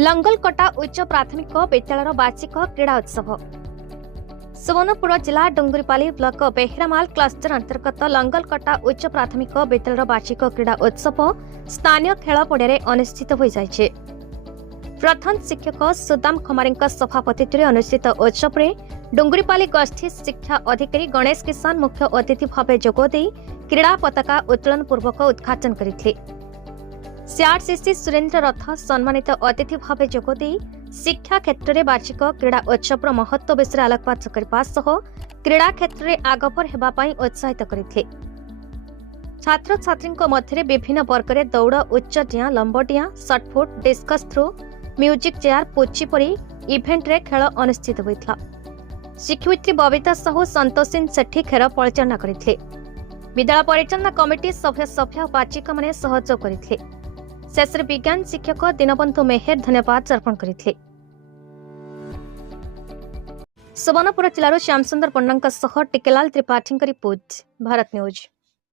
लंगलकटा उच्च प्राथमिक विद्यालय वार्षिक क्रीड़ा उत्सव। सुवर्णपुर जिला डुंगरीपाली ब्लॉक बेहरामाल क्लस्टर अंतर्गत लंगलकटा उच्च प्राथमिक विद्यालय वार्षिक क्रीड़ा उत्सव स्थानीय खेल पड़िया अनुष्ठित हो जाइछे। प्रधान शिक्षक सुदाम खमारी सभापति अनुष्ठित उत्सव में डुंगरीपाली गोष्ठी शिक्षा अधिकारी गणेश किसान मुख्य अतिथि भाव जोगदे क्रीड़ा पताका उत्तोलन पूर्वक उद्घाटन करते। सीआरसीसी सुरेन्द्र रथ सम्मानित अतिथि भाव जोगदे शिक्षा क्षेत्र में वार्षिक क्रीड़ा उत्सव महत्व विषय आलोकपात करने सह क्रीड़ा क्षेत्र में आगभर होगापाई उत्साहित करते। छात्र छात्री मध्य विभिन्न वर्ग में दौड़, उच्च डिया, लंब डिया, shot put, discus throw, music chair, पुची परी इवेंट रे खेल अनुष्ठित होता। शिक्षयित्री बबिता साहू, संतोषिन सेठी खेल परिचालना करते। विद्यालय परिचालना कमिटी सभ्य वाचिका माने सहयोग करते। शेष विज्ञान शिक्षक दीनबंधु मेहर धन्यवाद अर्पण करते। सुवर्णपुर जिलार श्यामसुंदर पंडा टिकेलाल त्रिपाठी रिपोर्ट, भारत न्यूज।